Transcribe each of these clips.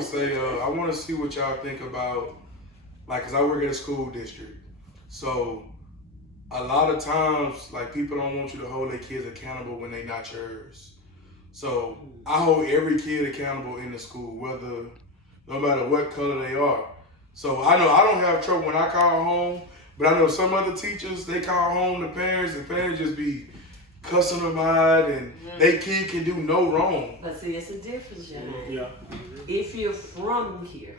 would say I want to see what y'all think about, like, cause I work at a school district, so a lot of times, like, people don't want you to hold their kids accountable when they not yours. So I hold every kid accountable in the school, whether no matter what color they are. So I know I don't have trouble when I call home, but I know some other teachers, they call home the parents, and parents just be cussing them out, and they kid can do no wrong. But see, it's a difference, John. Yeah. If you're from here,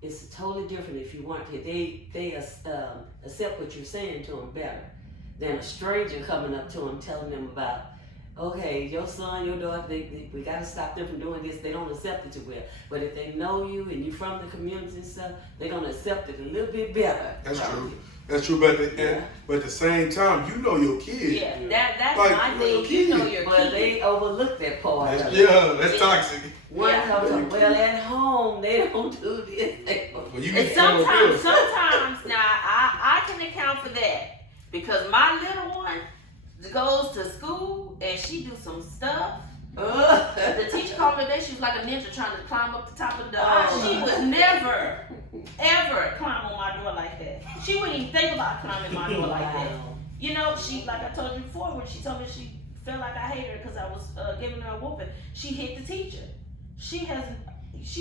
it's totally different. If you want here, they accept what you're saying to them better than a stranger coming up to them telling them about, okay, your son, your daughter, we got to stop them from doing this. They don't accept it too well. But if they know you and you're from the community and stuff, they're going to accept it a little bit better. That's true. That's true, but at the same time, you know your kid. Yeah, that's like, my thing. You know your But kid. they overlook that part. That's toxic. One Yeah. comes up, well, at home, they don't do this. Well, you And need to follow bills. sometimes now I can account for that because my little one goes to school and she do some stuff. The teacher called me today. She was like a ninja trying to climb up the top of the door. She would never, ever climb on my door like that. She wouldn't even think about climbing my door like that. You know, she, like I told you before, when she told me she felt like I hated her because I was giving her a whooping, she hit the teacher. She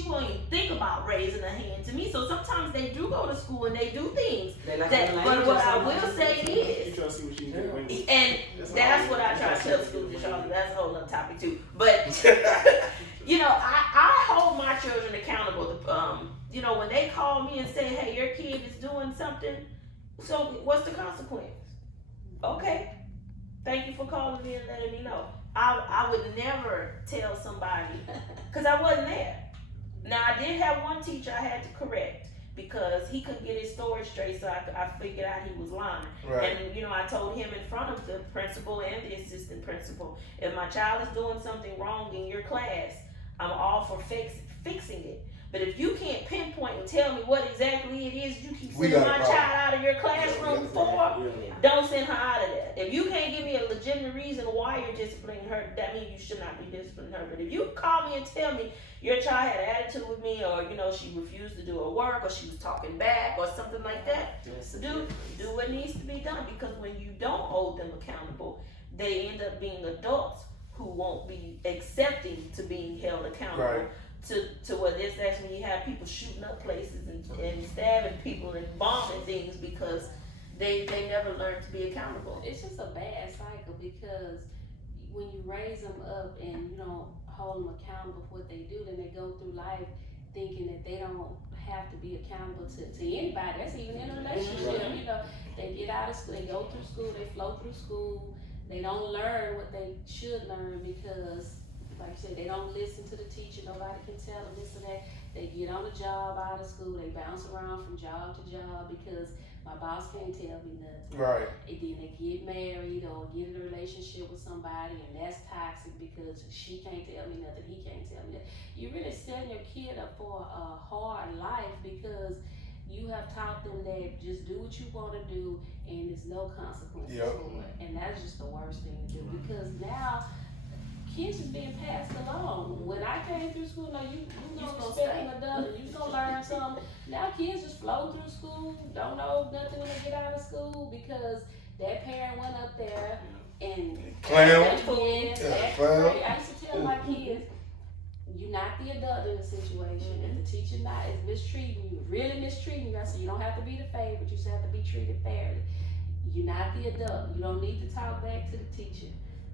won't even think about raising her hand to me. So sometimes they do go to school and they do things. But what I will say is, You try to see what you can do. and that's what I try to tell students, y'all. That's a whole other topic too. But you know, I hold my children accountable. You know, when they call me and say, "Hey, your kid is doing something," so what's the consequence? Okay, thank you for calling me and letting me know. I would never tell somebody because I wasn't there. Now I did have one teacher I had to correct because he couldn't get his story straight, so I figured out he was lying. Right. And you know, I told him in front of the principal and the assistant principal, if my child is doing something wrong in your class, I'm all for fixing it. But if you can't pinpoint and tell me what exactly it is you keep sending my child out of your classroom for, don't send her out of there. If you can't give me a legitimate reason why you're disciplining her, that means you should not be disciplining her. But if you call me and tell me your child had an attitude with me, or you know she refused to do her work, or she was talking back, or something like that, do what needs to be done. Because when you don't hold them accountable, they end up being adults who won't be accepting to being held accountable. Right. To what this actually, when you have people shooting up places and stabbing people and bombing things because they never learn to be accountable. It's just a bad cycle because when you raise them up and you don't hold them accountable for what they do, then they go through life thinking that they don't have to be accountable to anybody. That's even in a relationship. You know, they get out of school, they go through school, they flow through school, they don't learn what they should learn because, like you said, they don't listen to the teacher. Nobody can tell them this or that. They get on a job out of school. They bounce around from job to job because my boss can't tell me nothing. Right. And then they get married or get in a relationship with somebody, and that's toxic because she can't tell me nothing. He can't tell me that. You're really setting your kid up for a hard life because you have taught them that just do what you want to do and there's no consequences for it. And that's just the worst thing to do because now kids is being passed along. When I came through school, now you gonna respect an adult and you gonna learn something. Now kids just flow through school, don't know nothing when they get out of school because that parent went up there and Clown. I used to tell my kids, you're not the adult in the situation. If the teacher is mistreating you, really mistreating you, I said you don't have to be the favorite, you just have to be treated fairly. You're not the adult. You don't need to talk back to the teacher.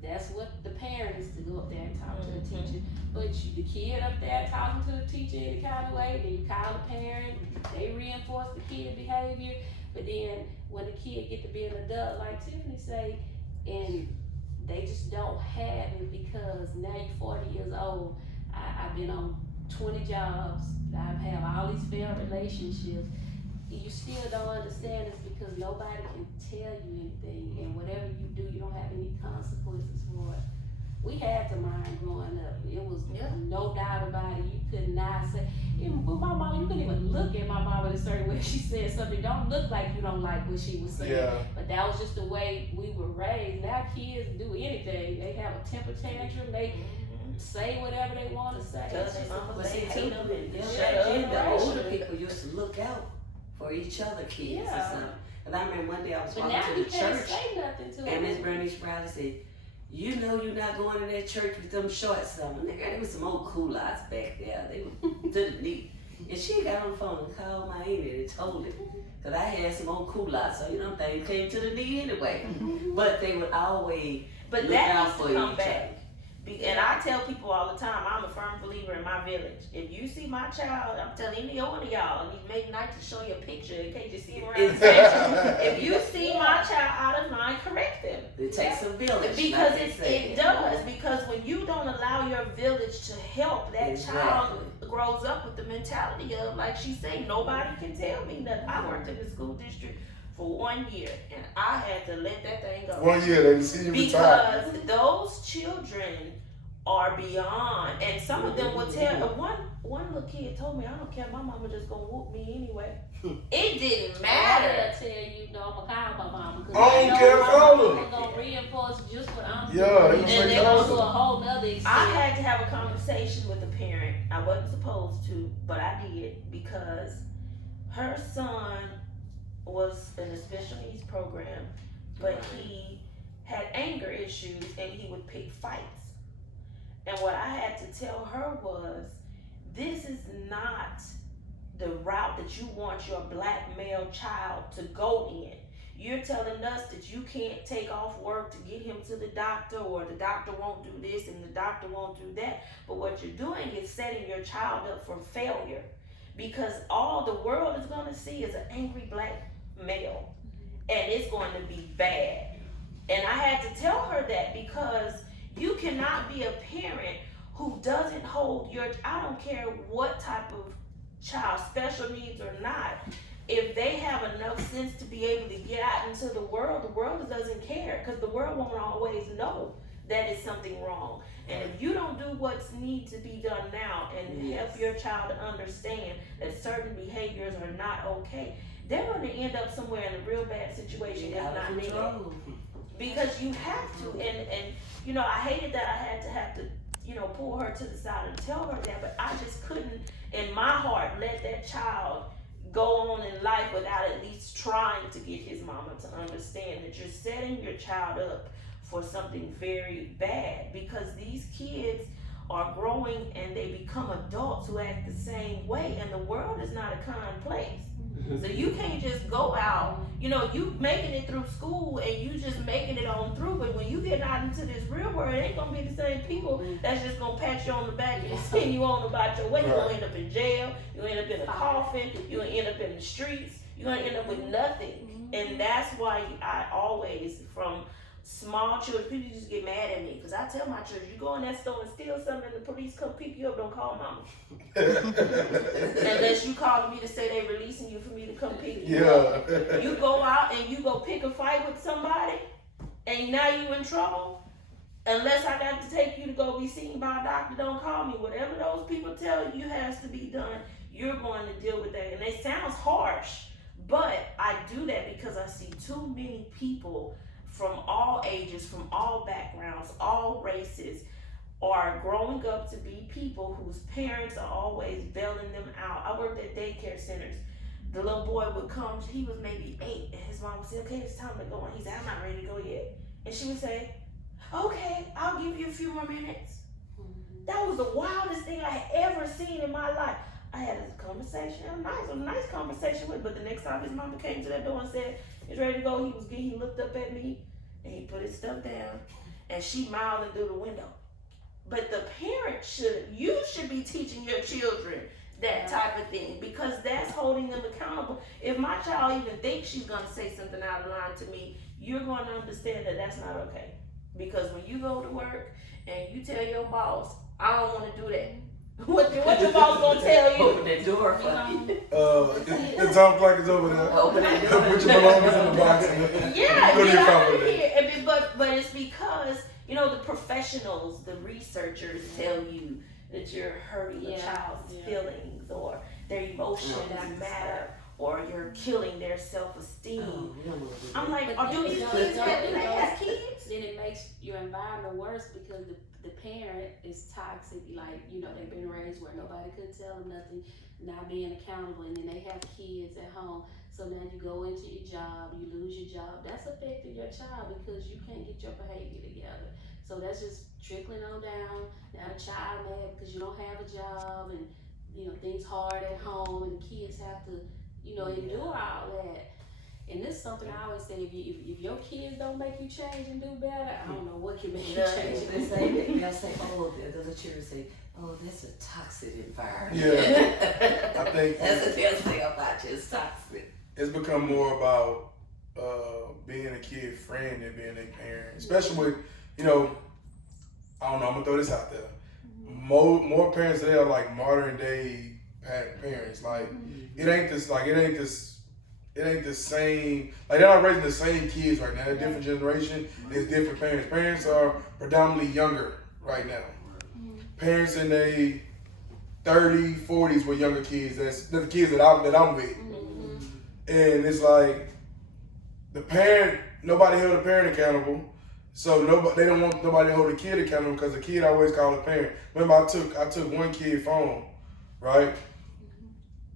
That's what the parent is to go up there and talk to the teacher. But the kid up there talking to the teacher any kind of way, then you call the parent, they reinforce the kid behavior. But then when the kid get to be an adult, like Tiffany say, and they just don't have it because now you're 40 years old. I've been on 20 jobs. I've had all these failed relationships. You still don't understand this because nobody can tell you anything, and whatever you do, you don't have any consequences for it. We had to mind growing up. It was no doubt about it. You could not say, even with my mom, you couldn't even look at my mom in a certain way. She said something, don't look like you don't like what she was saying. Yeah. But that was just the way we were raised. Now kids do anything. They have a temper tantrum. say whatever they want to say. Tell It's their just mama a- they hate them and Yeah, shut back up. then, the older generation. people used to look out for each other kids and Yeah. stuff. And I remember one day I was But walking now to you the can't church, say nothing to and Miss them. Bernice Browder said, "You know you're not going to that church with them shorts on." Nigga, there was some old culottes back there. They were to the knee. And she got on the phone and called my auntie and told it. Because I had some old culottes, so you know, things came to the knee anyway. But they would always But look that out needs for to come each back. other. And I tell people all the time, I'm a firm believer in my village. If you see my child, I'm telling any one of y'all, and it may nice to show you a picture in case you see him around the station. If you see my child out of line, correct them. It takes a village. Because like they say. it does. Because when you don't allow your village to help, that child grows up with the mentality of, like she said, nobody can tell me nothing. I worked in the school district for 1 year, and I had to let that thing go. 1 year, they see you retire. Because those children are beyond, and some of them will tell. One little kid told me, "I don't care, my mama just gonna whoop me anyway." It didn't matter. I'll tell you, no, I'm gonna call my mama. Cause I don't know care, my call mama her. gonna reinforce just what I'm Yeah, doing. they And say they call go to her. a whole nother extent. I had to have a conversation with a parent. I wasn't supposed to, but I did, because her son was in a special needs program, but he had anger issues and he would pick fights. And what I had to tell her was, this is not the route that you want your black male child to go in. You're telling us that you can't take off work to get him to the doctor, or the doctor won't do this and the doctor won't do that. But what you're doing is setting your child up for failure, because all the world is going to see is an angry black male, and it's going to be bad. And I had to tell her that, because you cannot be a parent who doesn't hold your, I don't care what type of child, special needs or not, if they have enough sense to be able to get out into the world doesn't care, because the world won't always know that it's something wrong. And if you don't do what's need to be done now and help your child to understand that certain behaviors are not okay, they're going to end up somewhere in a real bad situation, if Out of not dead. control. Because you have to, and you know, I hated that I had to, you know, pull her to the side and tell her that, but I just couldn't, in my heart, let that child go on in life without at least trying to get his mama to understand that you're setting your child up for something very bad, because these kids are growing and they become adults who act the same way, and the world is not a kind place. So you can't just go out, you know, you making it through school and you just making it on through, but when you get out into this real world, it ain't gonna be the same people that's just gonna pat you on the back and send you on about your way. You're gonna end up in jail, you're gonna end up in a coffin, you're gonna end up in the streets, you're gonna end up with nothing. And that's why I always, from small children, people just get mad at me, because I tell my children, you go in that store and steal something and the police come pick you up, don't call mama. Unless you call me to say they releasing you for me to come pick you up. You go out and you go pick a fight with somebody and now you in trouble. Unless I got to take you to go be seen by a doctor, don't call me. Whatever those people tell you has to be done, you're going to deal with that. And it sounds harsh, but I do that because I see too many people from all ages, from all backgrounds, all races, are growing up to be people whose parents are always bailing them out. I worked at daycare centers. The little boy would come, he was maybe 8, and his mom would say, okay, it's time to go. And he said, I'm not ready to go yet. And she would say, okay, I'll give you a few more minutes. That was the wildest thing I had ever seen in my life. I had a conversation, it was a nice conversation with, but the next time his mama came to that door and said, he's ready to go, he looked up at me, and he put his stuff down, and she milded through the window. But the parent you should be teaching your children that type of thing, because that's holding them accountable. If my child even thinks she's gonna say something out of line to me, you're gonna understand that that's not okay. Because when you go to work and you tell your boss, I don't wanna do that, what your boss gonna tell you? Open that door for you. The Tom Clark is over there. Open that door. Put your belongings in the box. Yeah, Go to get your out of company. here. But it's because, you know, the professionals, the researchers tell you that you're hurting a child's feelings, or their emotions matter, or you're killing their self-esteem. Oh, we don't wanna do I'm that. like, do these kids have kids? then it makes your environment worse because the parent is toxic. Like, you know, they've been raised where nobody could tell them nothing, not being accountable, and then they have kids at home. So now you go into your job, you lose your job. That's affecting your child because you can't get your behavior together. So that's just trickling on down. Now the child mad because you don't have a job, and you know things hard at home, and the kids have to, you know, endure all that. And this is something I always say: if your kids don't make you change and do better, I don't know what can make you change. They'll say, oh, the children say, oh, that's a toxic environment. Yeah. I think That's what they'll say about you. It's toxic. it's become more about being a kid friend than being a parent, especially with, you know, I don't know, I'm gonna throw this out there. More parents today are like modern day parents. Like it ain't the same. Like they're not raising the same kids right now. They're a different generation. There's different parents. Parents are predominantly younger right now. Parents in their 30s, 40s with younger kids. That's the kids that I'm with. And it's like the parent. Nobody held the parent accountable. So they don't want nobody to hold the kid accountable because the kid always called the parent. Remember, I took one kid's phone, right?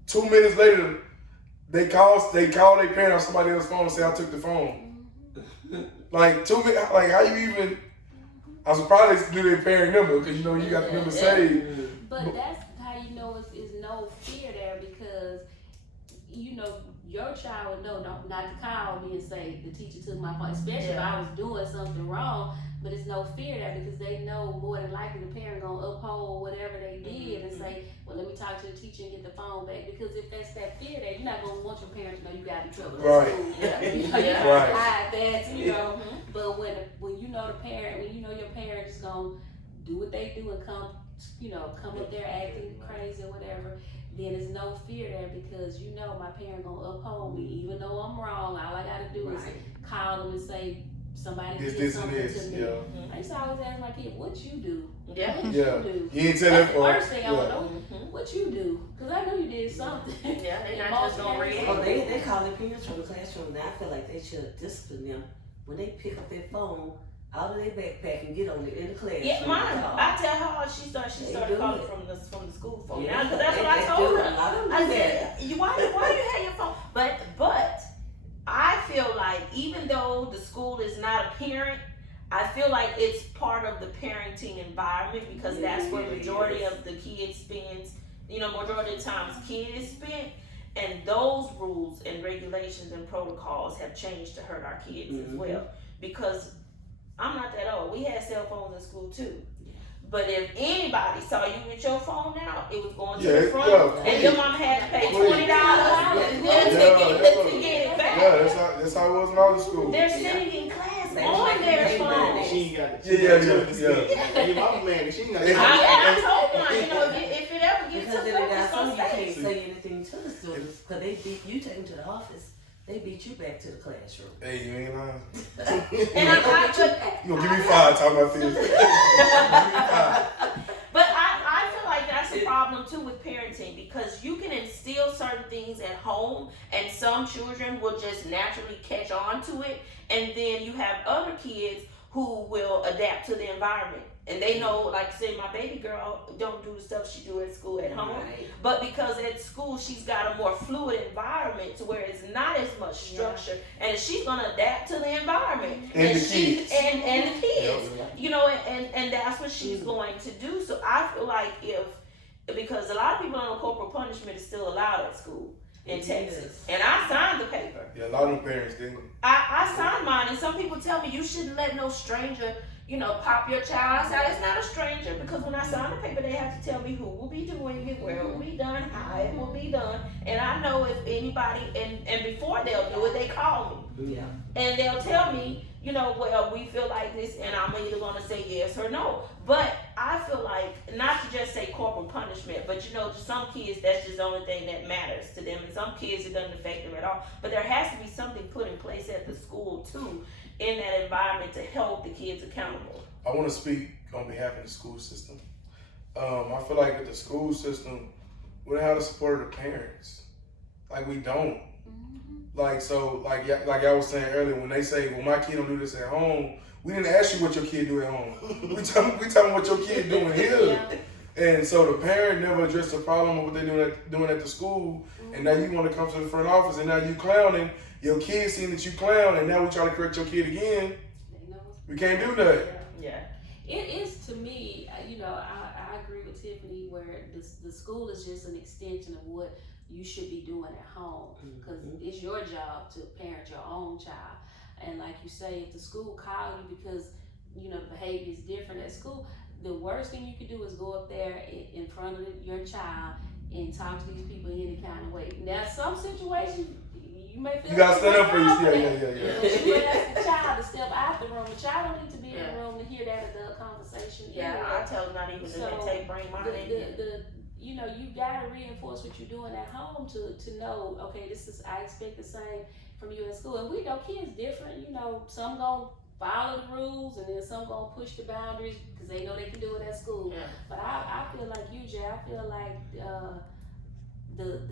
2 minutes later, they call their parent on somebody else's phone and say I took the phone. Like 2 minutes, like how you even? I'm surprised they do their parent number because you know you got the number saved. But that's how you know it's no fear there because you know your child would know not to call me and say the teacher took my phone, especially if I was doing something wrong. But it's no fear there because they know more than likely the parent gonna uphold whatever they did and say, well, let me talk to the teacher and get the phone back. Because if that's that fear there, you're not gonna want your parents to know you got in trouble Right. at school. You know, you Right. hide that, you know. But when you know the parent, when you know your parent is gonna do what they do and come up there acting crazy or whatever, then there's no fear there because you know my parent gonna uphold me even though I'm wrong. All I gotta do is call them and say somebody did something to me. I used to always ask my kid, what you do? Yeah. What Yeah. you do? You ain't tell That's them the first thing I want yeah. to know. What you do? Because I know you did something. Yeah, they And not most just gonna parents- react. Oh, they call their parents from the classroom, and I feel like they should discipline them when they pick up their phone out of their backpack and get on it in the classroom. Yeah, mine. and call. I tell her she They started do calling it. from the school phone. Yeah, Now, 'cause that's what I they told do. her. A lot of them I do said, why you have your phone? But I feel like even though the school is not a parent, I feel like it's part of the parenting environment because that's where majority of the kids spends, majority of the times kids spend. And those rules and regulations and protocols have changed to hurt our kids as well. Because I'm not that old. We had cell phones in school too. But if anybody saw you with your phone out, it was going to the front, and your mom had to pay $20 to get it back. Yeah, that's how it was when I was in school. They're sitting in class on their phone. She ain't got Yeah. Your mama man, she ain't got I told mine, if it ever gets Because to then court, that's it's something gonna you can't stay. say anything to the students because they beat you, take them to the office. They beat you back to the classroom. Hey, you ain't lying. And You gonna give me 5 times my fees. But I feel like that's a problem too with parenting because you can instill certain things at home and some children will just naturally catch on to it, and then you have other kids who will adapt to the environment. And they know, like I said, my baby girl don't do the stuff she do at school at home. Right. But because at school she's got a more fluid environment to where it's not as much structure, and she's gonna adapt to the environment And the she kids. and the kids, and that's what she's going to do. So I feel like because a lot of people know corporal punishment is still allowed at school in It Texas, is. and I signed the paper. Yeah, a lot of them parents didn't. I signed mine, and some people tell me you shouldn't let no stranger, pop your child. I said, it's not a stranger because when I sign the paper, they have to tell me who will be doing it, where it will be done, how it will be done, and I know if anybody, and before they'll do it, they call me. Yeah. And they'll tell me, well, we feel like this, and I'm either going to say yes or no. But I feel like, not to just say corporal punishment, but to some kids, that's just the only thing that matters to them. And some kids, it doesn't affect them at all. But there has to be something put in place at the school, too, in that environment to hold the kids accountable. I want to speak on behalf of the school system. I feel like with the school system, we don't have the support of the parents. Like, we don't. Like I was saying earlier, when they say, well, my kid don't do this at home, We didn't ask you what your kid do at home. we talking what your kid doing here. Yeah. And so the parent never addressed the problem of what they're doing at the school. And now you want to come to the front office and now you clowning. Your kid seeing that you clown and now we try to correct your kid again. They know. We can't do that. Yeah. It is, to me, I agree with Tiffany where the school is just an extension of what you should be doing at home, because it's your job to parent your own child. And like you say, if the school call you because the behavior is different at school, the worst thing you could do is go up there in front of your child and talk to these people any kind of way. Now, some situations you may feel You gotta stand up for yourself. yourself. Yeah. You ask the child to step out the room. The child don't need to be in the room to hear that adult conversation. Yeah, anyway. I tell them not even to take bring mine in. You gotta reinforce what you're doing at home to know, okay, I expect the same from you at school. And we know kids different, some gonna follow the rules and then some gonna push the boundaries because they know they can do it at school. Yeah. But I feel like you, Jay, I feel like the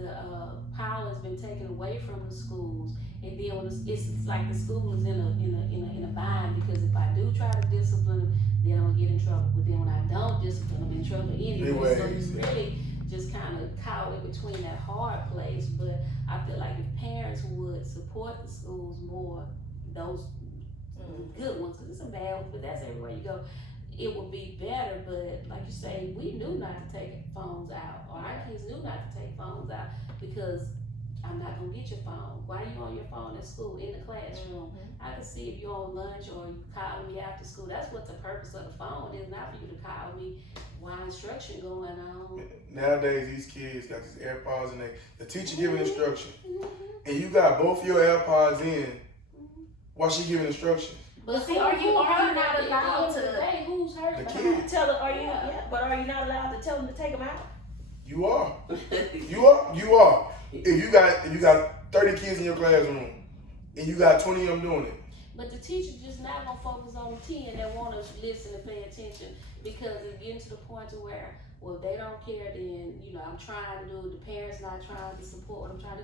power has been taken away from the schools, and then when it's like the school is in a bind, because if I do try to discipline them, then I'm gonna get in trouble. But then when I don't discipline them, I'm in trouble anyway. So it's really just kind of caught in between that hard place. But I feel like if parents would support the schools more, those good ones, because there's some bad ones, but that's everywhere you go, it would be better. But like you say, we knew not to take phones out, or our kids knew not to take phones out, because I'm not gonna get your phone. Why are you on your phone at school, in the classroom? I can see if you're on lunch or you calling me after school. That's what the purpose of the phone is, not for you to call me while instruction going on. Nowadays, these kids got these AirPods and the teacher giving instruction, and you got both your AirPods in while she giving instruction. But see, are you not allowed to? Hey, who's hurt? The behind? kid. Tell them, but are you not allowed to tell them to take them out? You are. You are. If you got 30 kids in your classroom and you got 20 of them doing it. But the teacher's just not gonna focus on the 10 that want to listen and pay attention, because it's getting to the point to where, well, if they don't care, then I'm trying to do it. The parents not trying to support what I'm trying to.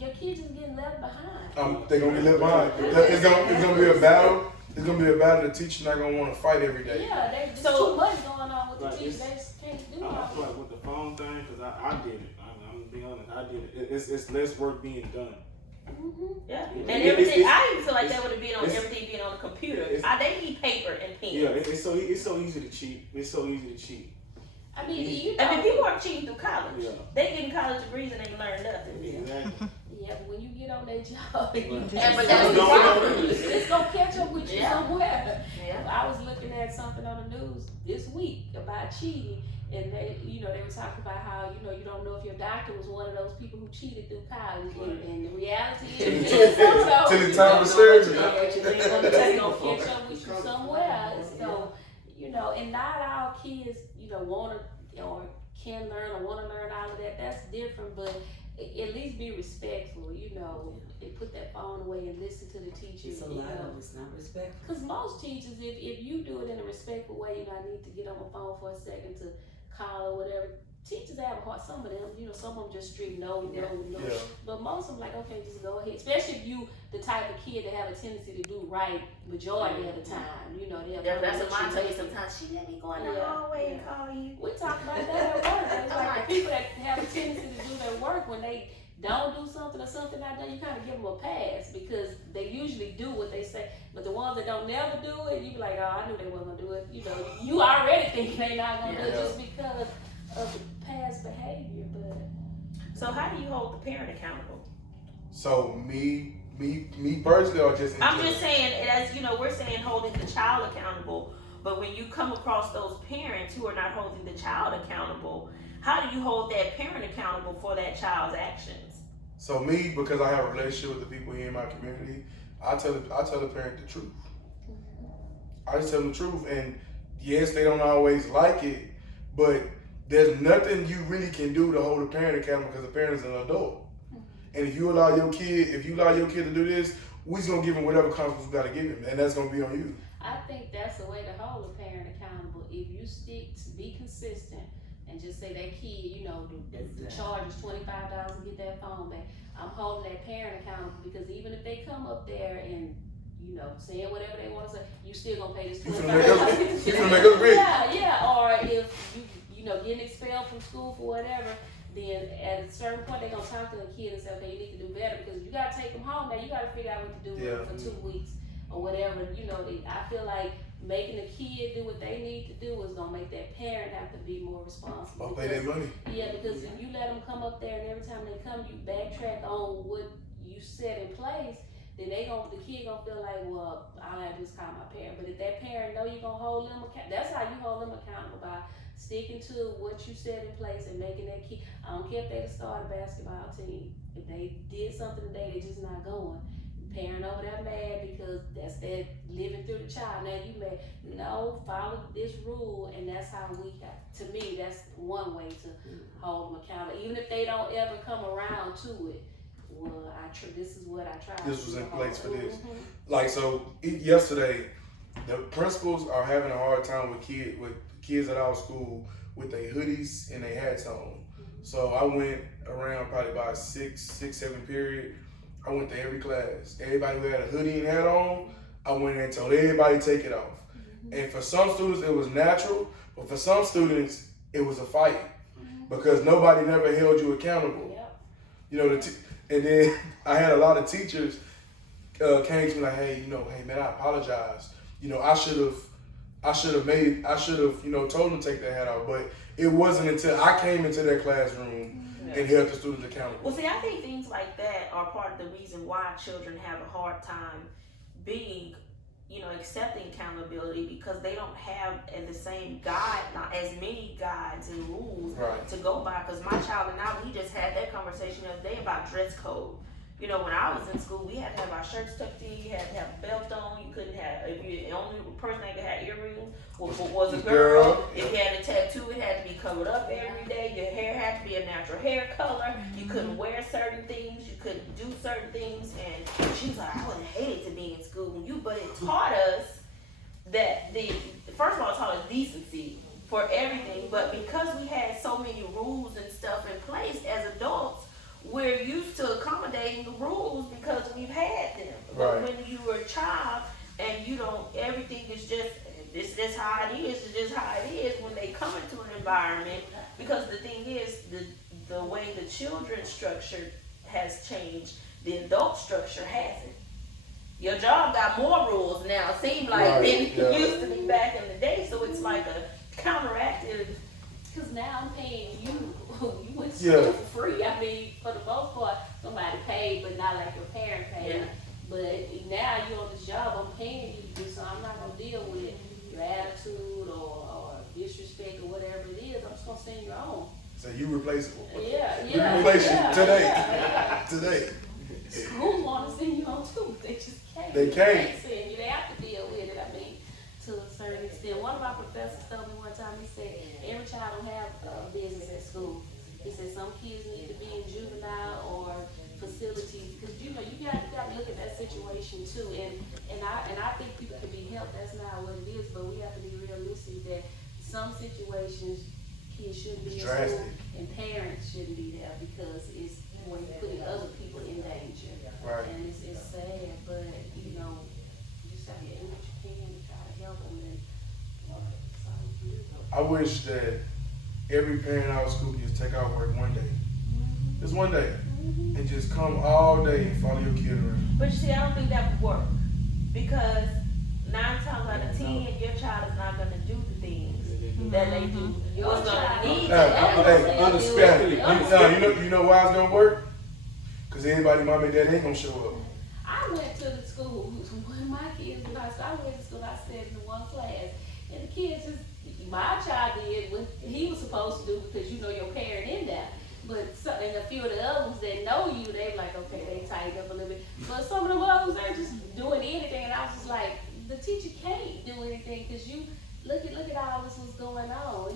Your kids is getting left behind. They're gonna be left behind. It's gonna be a battle. It's gonna be a battle. The teacher's not gonna want to fight every day. Yeah, there's So- too much going on with the Like, teachers. They just can't do I all feel like with the phone thing, because I did it. I'm gonna be honest, I did it. It's less work being done. Yeah, and It's- everything. it's- I even feel like that would have been on it's- everything being on the computer. it's- They need paper and pen. Yeah, it's so easy to cheat. It's so easy to cheat. I mean, I mean, people are cheating through college. Yeah. They getting college degrees and they learn nothing. Exactly. yeah, but when you get on that job, Right. But that's the problem. it's gonna catch up with you Yeah. somewhere. Yeah. I was looking at something on the news this week about cheating, and they were talking about how you don't know if your doctor was one of those people who cheated through college, and the reality is Till it's time for surgery. They're gonna catch up with you somewhere. So and not all kids want to or can learn or want to learn all of that. That's different, but at least be respectful. And put that phone away and listen to the teachers. It's a lot of it's not respectful. Because most teachers, if you do it in a respectful way, I need to get on the phone for a second to call or whatever. Teachers have a heart. Some of them, some of them just straight no. Yeah. But most of them like, okay, just go ahead. Especially if you the type of kid that have a tendency to do right majority of the time. That's what mine tell you sometimes. She let me go in the hallway and call you. We talk about that at work. It's like the people that have a tendency to do their work, when they don't do something or something like that, you kind of give them a pass because they usually do what they say. But the ones that don't never do it, you be like, oh, I knew they wasn't gonna do it. You already think they not gonna do it just because of the past behavior. But So how do you hold the parent accountable? So me personally, or just in I'm general? just saying, as we're saying holding the child accountable, but when you come across those parents who are not holding the child accountable, how do you hold that parent accountable for that child's actions? So me, because I have a relationship with the people here in my community, I tell the parent the truth. I just tell them the truth, and yes, they don't always like it, but there's nothing you really can do to hold a parent accountable because the parent is an adult. And if you allow your kid to do this, we're just gonna give him whatever consequences we gotta give him, and that's gonna be on you. I think that's the way to hold a parent accountable. If you stick to be consistent and just say that kid, the charge is $25 to get that phone back. I'm holding that parent accountable because even if they come up there and you know, saying whatever they want to say, you still gonna pay this You finna $25. make us, you finna make us rich. Yeah, or if you know, getting expelled from school for whatever, then at a certain point they're gonna talk to the kid and say, okay, you need to do better because you gotta take them home now. You gotta figure out what to do with them for 2 weeks or whatever. You know, I feel like making a kid do what they need to do is gonna make that parent have to be more responsible. I'll pay that money. Yeah, because if you let them come up there and every time they come, you backtrack on what you set in place, then the kid gonna feel like, well, all I have to do is call my parent. But if that parent know you're gonna hold them accountable, that's how you hold them accountable, by sticking to what you set in place and making that kid. I don't care if they start a basketball team. If they did something today, they just not going. Parent over there mad because that's that living through the child. Now you mad. No, follow this rule, and that's how we got. To me, that's one way to hold them accountable. Even if they don't ever come around to it. Well, this is what I tried. This was in place for this. Mm-hmm. Like, so yesterday, the principals are having a hard time with kids at our school with their hoodies and their hats on. So I went around probably about 7 period. I went to every class. Everybody who had a hoodie and hat on, I went in and told everybody to take it off. And for some students, it was natural, but for some students, it was a fight because nobody never held you accountable. Yep. You know, and then I had a lot of teachers came to me like, hey, hey man, I apologize. I should have, told them to take their hat off. But it wasn't until I came into their classroom and held the students accountable. Well, see, I think things like that are part of the reason why children have a hard time being, accepting accountability, because they don't have the same not as many guides and rules to go by. Because my child and I, we just had that conversation the other day about dress code. When I was in school, we had to have our shirts tucked in, you had to have a belt on, you couldn't have, the only person that could have earrings was a girl. If you had a tattoo, it had to be covered up every day, your hair had to be a natural hair color, you couldn't wear certain things, you couldn't do certain things, and she was like, I would have hated to be in school, but it taught us that first of all, it taught us decency for everything, but because we had so many rules and stuff in place as adults, we're used to accommodating the rules because we've had them. But when you were a child and everything is just, this is just how it is, it's just how it is when they come into an environment. Because the thing is, the way the children's structure has changed, the adult structure hasn't. Your job got more rules now, it seems like, than it used to be back in the day. So it's like a counteractive. Because now I'm paying you. You went to school for free. I mean, for the most part, somebody paid, but not like your parent paid. Yeah. But now you're on this job, I'm paying you to do, so I'm not going to deal with your attitude or disrespect or whatever it is. I'm just going to send you on. So you replaceable. Yeah. You replaceable today. Today. Schools want to send you on too. They just can't. They can't. Send you. They have to deal with it. I mean, to a certain extent. One of my professors told me one time, he said, every child don't have business at school. He said some kids need to be in juvenile or facilities, because you got to look at that situation too. And I think people can be helped. That's not what it is, but we have to be realistic that some situations kids shouldn't be in school and parents shouldn't be there because it's when you're putting other people in danger. Right. And it's sad, but you just have to do what you can to try to help them. And that's all you can do. I wish that every parent in our school could just take out work one day. Just one day. And just come all day and follow your kid around. But you see, I don't think that would work, because 9 times out of 10, your child is not going to do the things that they do. You're going to need to. You know why it's gonna work? Because everybody, mom and dad ain't gonna show up. I went to the school when my kids, when I went to school, I sat in one class, and the kids my child did what he was supposed to do because your parent in there. But and a few of the other ones that know you, they like, okay, they tighten up a little bit. But some of the others, they're just doing anything, and I was just like, the teacher can't do anything because you look at all this was going on.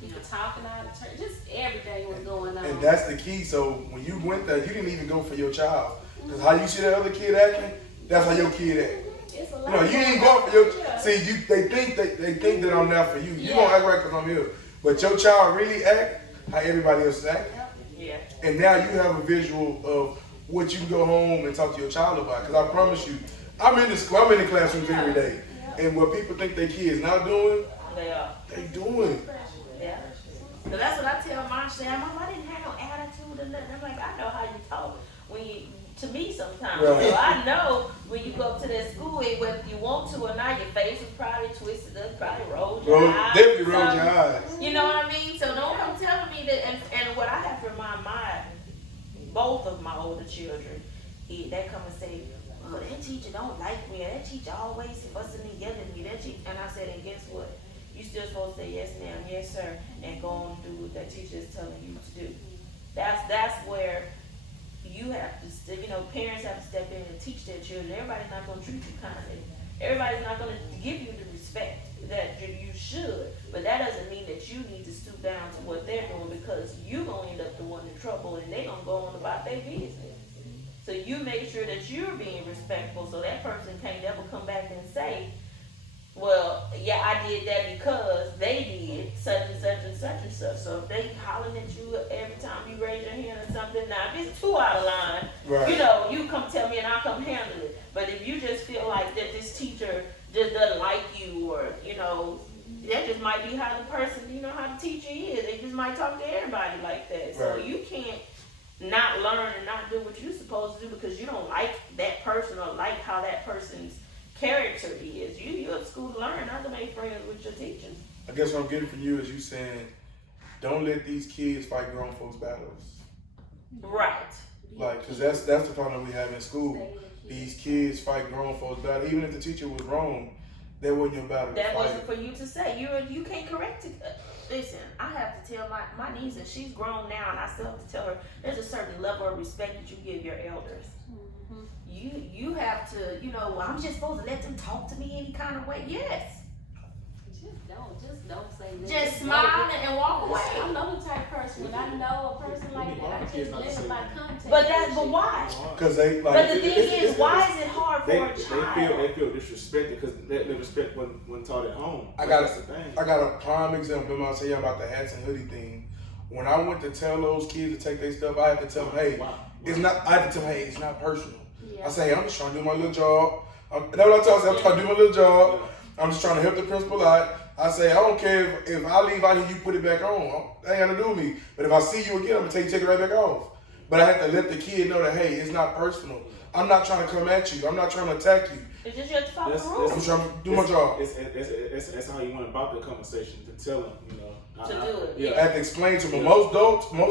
People talking out of turn, just everything was going on. And that's the key. So when you went there, you didn't even go for your child. Because how you see that other kid acting, that's how your kid act. It's a lot. You didn't go for your. See, they think that I'm there for you. You gonna act right because I'm here. But your child really act how everybody else is acting. Yeah. And now you have a visual of what you can go home and talk to your child about. Because I promise you, I'm in the school. I'm in the classrooms every day, and what people think their kids not doing, They are. they doing. Yeah. So that's what I tell Mom. She said, Mom, I didn't have no attitude or nothing. I'm like, I know how you talk when you, to me sometimes. Right. So I know when you go up to that school, whether you want to or not, your face was probably twisted up, probably rolled your eyes. Definitely rolled your something. eyes. You know what I mean? So don't come telling me that. And what I have to remind both of my older children, they come and say, oh, that teacher don't like me, or that teacher always fussing and yelling at me. That teacher, and I said, and guess what? You still supposed to say yes ma'am, yes sir, and go on and do what that teacher is telling you to do. That's where you have to, parents have to step in and teach their children. Everybody's not going to treat you kindly. Everybody's not going to give you the respect that you should. But that doesn't mean that you need to stoop down to what they're doing, because you're going to end up the one in trouble and they're going to go on about their business. So you make sure that you're being respectful so that person can't ever come back and say, well, yeah, I did that because they did such and such and such and such. So if they hollering at you every time you raise your hand or something, now if it's too out of line, Right. you come tell me and I'll come handle it. But if you just feel like that this teacher just doesn't like you, or, that just might be how the person, how the teacher is. They just might talk to everybody like that. So Right. you can't not learn and not do what you're supposed to do because you don't like that person or like how that person's character is. You're at school to learn, not to make friends with your teachers. I guess what I'm getting from you is you saying, don't let these kids fight grown folks' battles. Right. Like, cause that's the problem we have in school. These kids fight grown folks' battles. Even if the teacher was wrong, that wasn't your battle to That fight. wasn't for you to say. You can't correct it. Listen, I have to tell my niece, and she's grown now, and I still have to tell her there's a certain level of respect that you give your elders. You have to, well, I'm just supposed to let them talk to me any kind of way. Yes. Just don't say that. Just smile and walk away. I'm not the type of person, when I know a person like that, I just limit my contact. But why? Cause they like. But the thing is, why is it hard for a child? They feel disrespected because that respect wasn't taught at home. I got a prime example. Remember I was telling you about the hats and hoodie thing. When I went to tell those kids to take their stuff, I had to tell them, hey, it's not. I had to tell them, hey, it's not personal. I say, hey, I'm just trying to do my little job. That's what I tell them. I'm trying to do my little job. I'm just trying to help the principal out. I say, I don't care if I leave out here, you put it back on. That ain't got to do with me. But if I see you again, I'm going to tell you take it right back off. But I have to let the kid know that, hey, it's not personal. I'm not trying to come at you. I'm not trying to attack you. It's just you have to follow the rules. I'm trying to do my job. That's how you went about the conversation, to tell them, To do it. Yeah. I have to explain to them. Most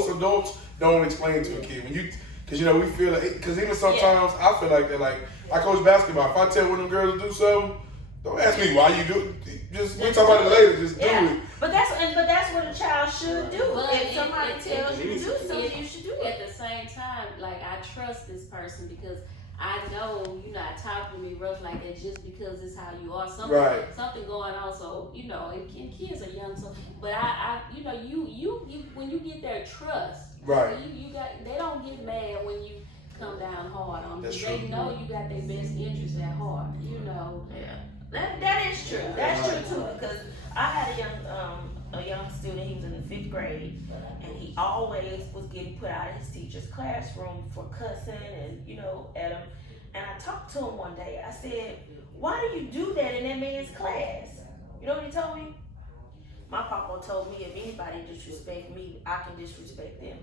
adults don't explain to a kid. Because we feel like, because even sometimes I feel like that. Like, I coach basketball. If I tell one of them girls to do something, don't ask me why you do it. We'll talk about it later. Just do it. But that's what a child should do. But If somebody tells you to do something, you should do it. At the same time, like, I trust this person because I know you're not talking to me rough like that just because it's how you are. Something going on. So, and kids are young. So, but I you when you get their trust, Right. They don't get mad when you come down hard on them. That's They true. know you got their best interest at heart. Yeah, that is true. That's true too. Because I had a young student. He was in the 5th grade, and he always was getting put out of his teacher's classroom for cussing and at him. And I talked to him one day. I said, "Why do you do that in that man's class?" You know what he told me? My papa told me if anybody disrespect me, I can disrespect them.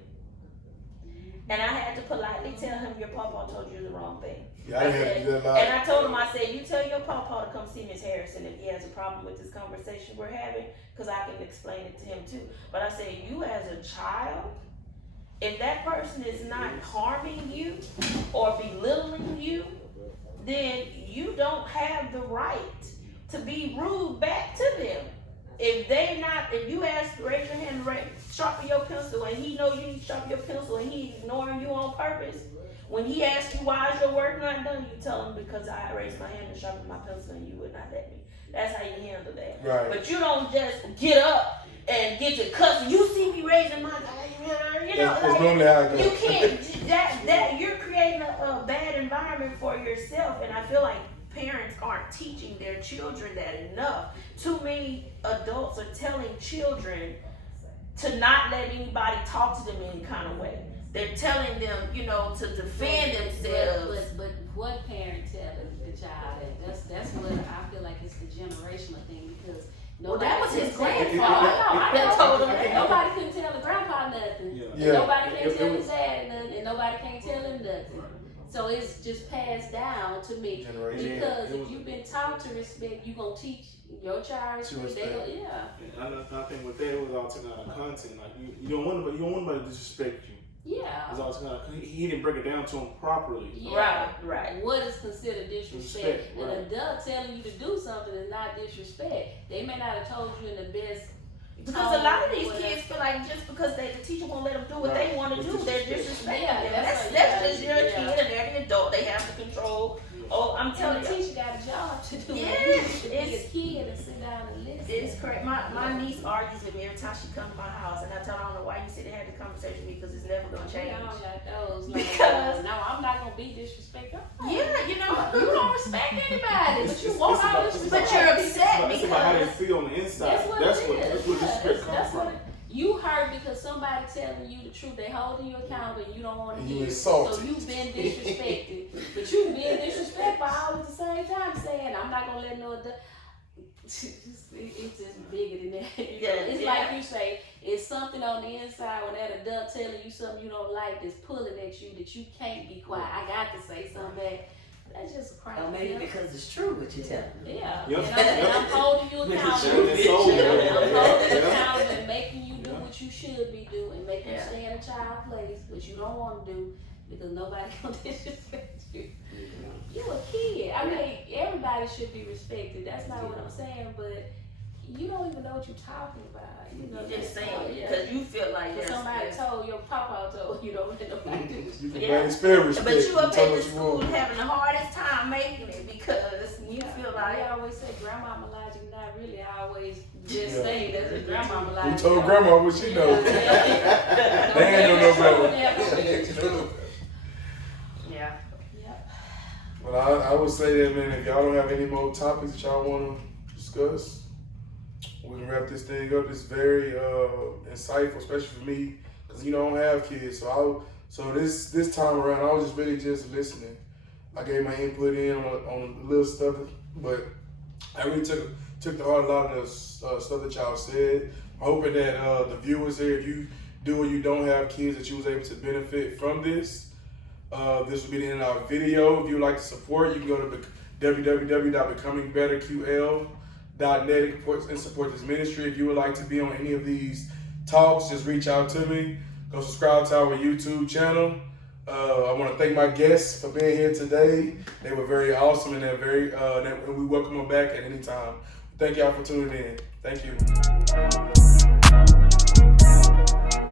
And I had to politely tell him, your papa told you the wrong thing. Yeah, I didn't have to do that a lot. And I told him, I said, you tell your papa to come see Miss Harrison if he has a problem with this conversation we're having, because I can explain it to him too. But I said, you as a child, if that person is not harming you or belittling you, then you don't have the right to be rude back to them. If you raise your hand, sharpen your pencil, and he know you need to sharpen your pencil, and he ignoring you on purpose, when he asks you why is your work not done, you tell him because I raised my hand to sharpen my pencil and you would not let me. That's how you handle that. Right. But you don't just get up and get to cussing. You see me raising my hand, That's normally how it goes. you can't. That you're creating a bad environment for yourself, and I feel like parents aren't teaching their children that enough. Too many adults are telling children to not let anybody talk to them any kind of way. They're telling them, to defend themselves. But what parent telling the child grandfather. That told him that. Nobody couldn't tell the grandpa nothing. Yeah. And Yeah. nobody can't It tell was- his dad nothing, and nobody can't tell him nothing. So it's just passed down to me. Generation. Because it if was- you've been taught to respect, you gonna teach your child respect. They go, yeah, And I think with that, it was all taken out of content. Like you don't want anybody to disrespect you. yeah. It's all taken out. He didn't break it down to him properly. Yeah. Right. What is considered disrespect? Respect, An right. adult telling you to do something is not disrespect. They may not have told you in the best. Because a lot of these tone, kids feel like just because the teacher won't let them do what they want to It's do, they're disrespect. disrespecting Yeah, them. that's That's what- just your yeah. kid and they're the adult. They have the control. Oh, I'm And telling the you. teacher got a job to do. Yes, You should be a it's- kid and sit down and listen. It's correct. My niece argues with me every time she comes to my house, and I tell her, I don't know why you said they had the conversation with me because it's never gonna change. I don't got those. Like, Because- no, I'm not gonna be disrespectful. Yeah, you know. You don't respect anybody, but you It's want all about- this it's respect. But you're upset It's about how they because feel on the inside. That's what That's it what is. disrespect Yeah, comes that's from. what you hurt because somebody telling you the truth. They holding you accountable and you don't want to And you hear. insulted. So you've been disrespected, but you've been disrespectful all at the same time, saying I'm not gonna let no. It's just bigger than that. You know? It's like you say, it's something on the inside when that adult telling you something you don't like that's pulling at you that you can't be quiet. I got to say something back. That's just a crime. Or maybe because it's true what you're telling me. Yeah, Yep. and I'm holding you With the accountable. shame and soul. I'm holding you Yeah. accountable and making you do what you should be doing, making you Yeah. stay in a child place, which you don't want to do because nobody gonna disrespect you. You a kid. I mean, everybody should be respected. That's not what I'm saying, but you don't even know what you're talking about. You know, you're just that's saying all, it yeah. because you feel like But there's- somebody there's- told your papa told you don't let nobody do this. You can Yeah. barely spell respect. But you up tell at the what you school want. having the hardest time making it because you feel like I always say grandmama logic, not really. I always just Yeah. say that's a grandmama Who logic. told grandma what she know? Yeah. They ain't know no better. Yeah. yeah. Yep. But I would say that, man, if y'all don't have any more topics that y'all want to discuss, we can wrap this thing up. It's very insightful, especially for me, because you know, I don't have kids. So this time around, I was just really just listening. I gave my input in on the little stuff, but I really took to heart a lot of the stuff that y'all said. I'm hoping that the viewers here, if you do or you don't have kids, that you was able to benefit from this. This will be the end of our video. If you would like to support, you can go to www.becomingbetterql.net and support this ministry. If you would like to be on any of these talks, just reach out to me. Go subscribe to our YouTube channel. I want to thank my guests for being here today. They were very awesome and and we welcome them back at any time. Thank y'all for tuning in. Thank you.